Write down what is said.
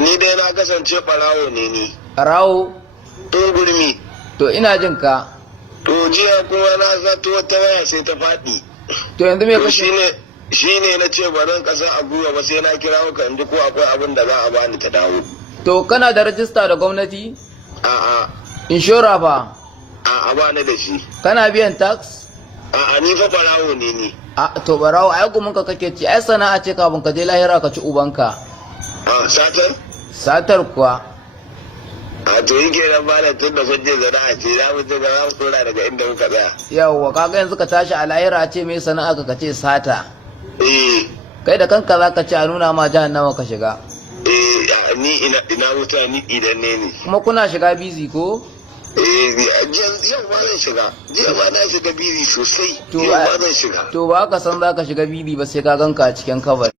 Ni dai na kasance ɓarawo ne ni. Rawo? Gurmi. To ina jin ka. To jiya kuma na zato wata waya sai ta faɗi. To yanzu me To kake? shine na ce barin ƙasa a gwiwa ba sai na kira ka in ji ko akwai abin da za a bani ta dawo. To kana da rajista da gwamnati? A'a. Inshora ba? A'a ba ni da shi. Kana biyan tax? A'a ni fa ɓarawo ne ni. A to barawo ai gumin ka kake ci ai sana'a ce kafin ka je lahira ka ci ubanka. Satar? Satar kuwa. A to yi kenan ba da tun da sun je sana'a ce za mu za mu tura daga inda muka tsaya. Yawwa kaga yanzu ka tashi a lahira ce mai sana'a ka ce sata. Kai da kanka za ka ci a nuna ma jahannama ka shiga. Ni ina wuta ni idan ne. Kuma kuna shiga bizi ko? Yau ma zan shiga. Jiya ma na shiga bizi sosai. Yau ma zan shiga. To ba ka san za ka shiga bizi ba sai ka ganka a cikin kabari.